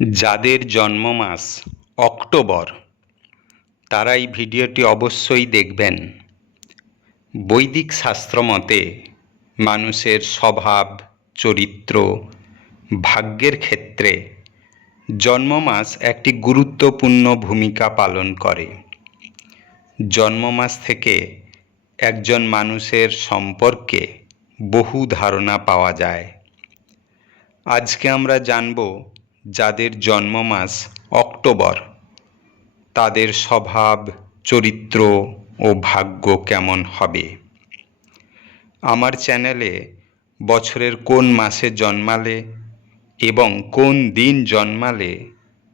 যাদের জন্ম মাস অক্টোবর তারা এই ভিডিওটি অবশ্যই দেখবেন। বৈদিক শাস্ত্র মতে মানুষের স্বভাব, চরিত্র, ভাগ্যের ক্ষেত্রে জন্ম মাস একটি গুরুত্বপূর্ণ ভূমিকা পালন করে। জন্ম মাস থেকে একজন মানুষের সম্পর্কে বহু ধারণা পাওয়া যায়। আজকে আমরা জানব যাদের জন্ম মাস অক্টোবর তাদের স্বভাব, চরিত্র ও ভাগ্য কেমন হবে। আমার চ্যানেলে বছরের কোন মাসে জন্মালে এবং কোন দিন জন্মালে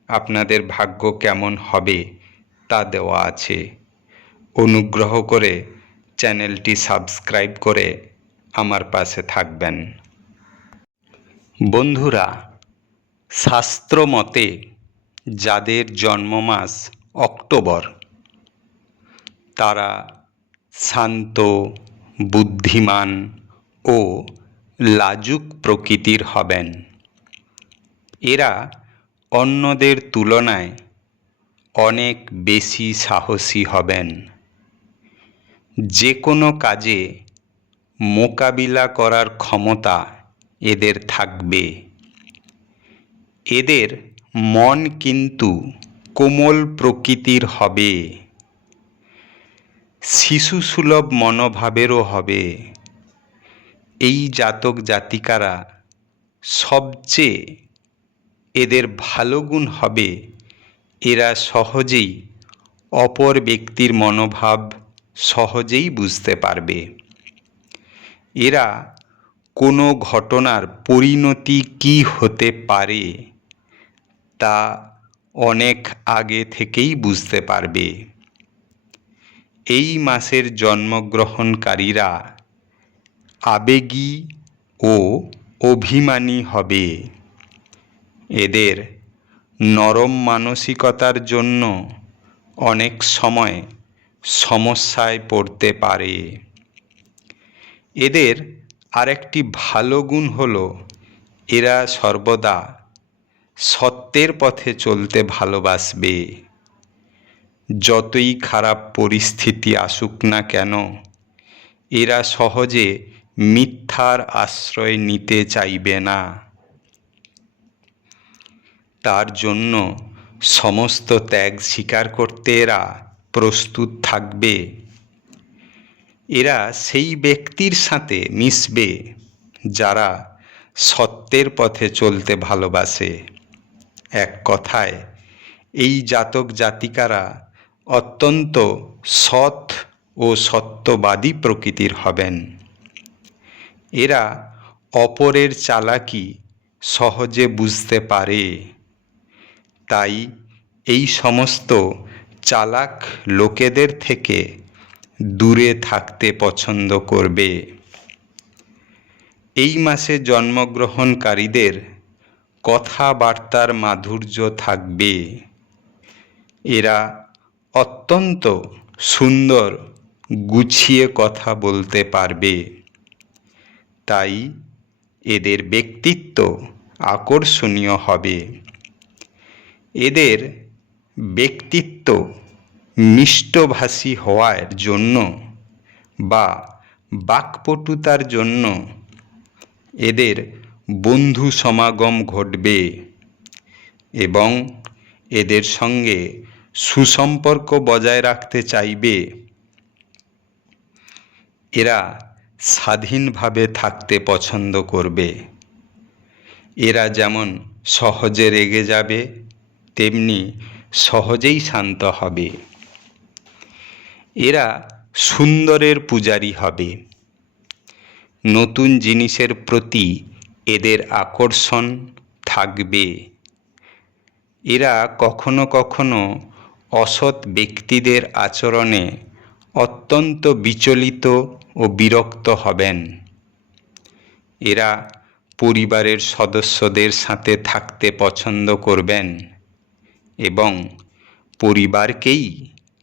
আপনাদের ভাগ্য কেমন হবে তা দেওয়া আছে। অনুগ্রহ করে চ্যানেলটি সাবস্ক্রাইব করে আমার পাশে থাকবেন। বন্ধুরা, শাস্ত্র মতে যাদের জন্ম মাস অক্টোবর তারা শান্ত, বুদ্ধিমান ও লাজুক প্রকৃতির হবেন। এরা অন্যদের তুলনায় অনেক বেশি সাহসী হবেন। যে কোনো কাজে মোকাবিলা করার ক্ষমতা এদের থাকবে। এদের মন কিন্তু কোমল প্রকৃতির হবে, শিশুসুলভ মনোভাবেরও হবে। এই জাতক জাতিকারা সবচেয়ে এদের ভালো গুণ হবে এরা সহজেই অপর ব্যক্তির মনোভাব সহজেই বুঝতে পারবে। এরা কোনো ঘটনার পরিণতি কী হতে পারে তা অনেক আগে থেকেই বুঝতে পারবে। এই মাসের জন্মগ্রহণকারীরা আবেগী ও অভিমানী হবে। এদের নরম মানসিকতার জন্য অনেক সময় সমস্যায় পড়তে পারে। এদের আরেকটি ভালো গুণ হলো এরা সর্বদা সত্যের পথে চলতে ভালোবাসবে। যতই খারাপ পরিস্থিতি আসুক না কেন এরা সহজে মিথ্যার আশ্রয় নিতে চাইবে না। তার জন্য সমস্ত ত্যাগ স্বীকার করতে এরা প্রস্তুত থাকবে। এরা সেই ব্যক্তির সাথে মিশবে যারা সত্যের পথে চলতে ভালোবাসে। এক কথায় এই জাতক জাতিকারা অত্যন্ত সৎ ও সত্যবাদী প্রকৃতির হবেন। এরা অপরের চালাকি সহজে বুঝতে পারে, তাই এই সমস্ত চালাক লোকেদের থেকে দূরে থাকতে পছন্দ করবে। এই মাসে জন্মগ্রহণকারীদের কথাবার্তার মাধুর্য থাকবে। এরা অত্যন্ত সুন্দর গুছিয়ে কথা বলতে পারবে, তাই এদের ব্যক্তিত্ব আকর্ষণীয় হবে। এদের ব্যক্তিত্ব মিষ্টভাষী হওয়ার জন্য বা বাকপটুতার জন্য এদের বন্ধু সমাগম ঘটবে এবং এদের সঙ্গে সুসম্পর্ক বজায় রাখতে চাইবে। এরা স্বাধীনভাবে থাকতে পছন্দ করবে। এরা যেমন সহজে রেগে যাবে তেমনি সহজেই শান্ত হবে। এরা সুন্দরের পূজারী হবে। নতুন জিনিসের প্রতি এদের আকর্ষণ থাকবে। এরা কখনো কখনো অসৎ ব্যক্তিদের আচরণে অত্যন্ত বিচলিত ও বিরক্ত হবেন। এরা পরিবারের সদস্যদের সাথে থাকতে পছন্দ করবেন এবং পরিবারকেই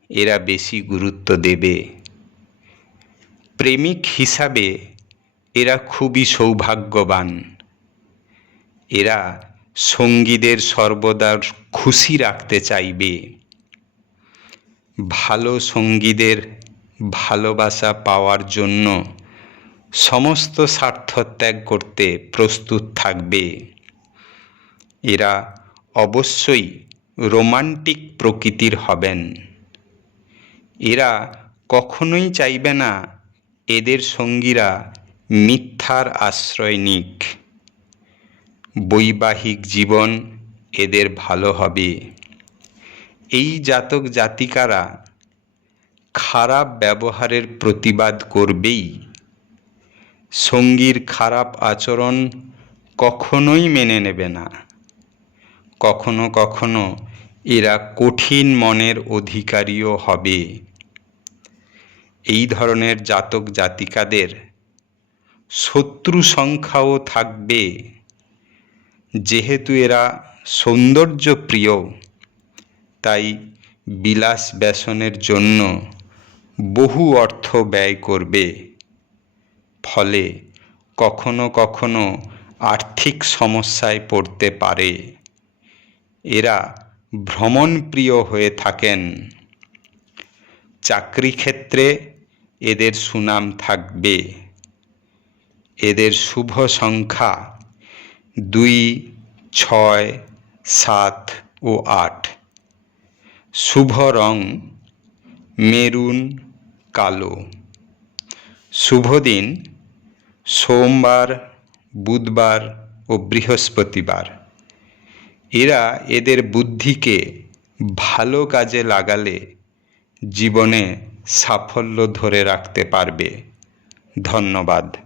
এরা বেশি গুরুত্ব দেবে। প্রেমিক হিসাবে এরা খুবই সৌভাগ্যবান। এরা সঙ্গীদের সর্বদা খুশি রাখতে চাইবে। ভালো সঙ্গীদের ভালোবাসা পাওয়ার জন্য সমস্ত স্বার্থ ত্যাগ করতে প্রস্তুত থাকবে। এরা অবশ্যই রোমান্টিক প্রকৃতির হবেন। এরা কখনোই চাইবে না এদের সঙ্গীরা মিথ্যার আশ্রয় নিক। বৈবাহিক জীবন এদের ভালো হবে। এই জাতক জাতিকারা খারাপ ব্যবহারের প্রতিবাদ করবেই। সঙ্গীর খারাপ আচরণ কখনোই মেনে নেবে না। কখনো কখনো এরা কঠিন মনের অধিকারীও হবে। এই ধরনের জাতক জাতিকাদের শত্রু সংখ্যাও থাকবে। যেহেতু এরা সৌন্দর্য প্রিয়, তাই বিলাস ব্যসনের জন্য বহু অর্থ ব্যয় করবে। ফলে কখনো কখনো আর্থিক সমস্যায় পড়তে পারে। এরা ভ্রমণপ্রিয় হয়ে থাকেন। চাকরি ক্ষেত্রে এদের সুনাম থাকবে। এদের শুভ সংখ্যা 2, 6, 7 ও 8। শুভ রং মেরুন, কালো। শুভ দিন সোমবার, বুধবার ও বৃহস্পতিবার। এরা এদের বুদ্ধিকে ভালো কাজে লাগালে জীবনে সাফল্য ধরে রাখতে পারবে। ধন্যবাদ।